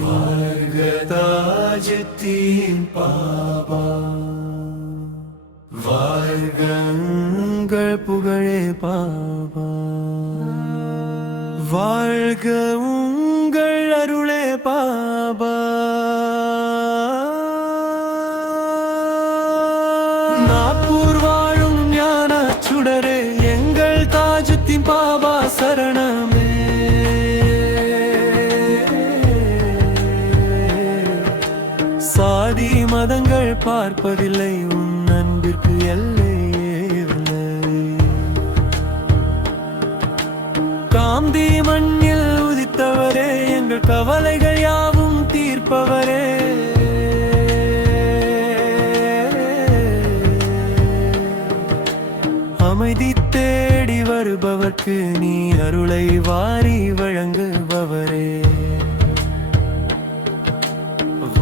வாழ்க தாஜுத்தீன் பாபா, வாழ்க உங்கள் புகழே பாபா, வாழ்க உங்கள் அருளே பாபா. நாப்பூர் வாழும் ஞான சுடரே எங்கள் தாஜுத்தீன் பாபா சரணமே. சாதி மதங்கள் பார்ப்பதில்லை, உன் அன்பிற்கு எல்லையே. காந்தி மண்ணில் உதித்தவரே, எங்கள் கவலைகள் யாவும் தீர்ப்பவரே. அமைதி தேடி வருபவர்க்கு நீ அருளை வாரி வழங்குபவரே.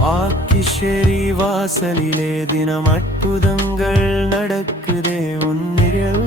வாக்கிஷேரி வாசலிலே தினம் அற்புதங்கள் நடக்குதே உன் நிழல்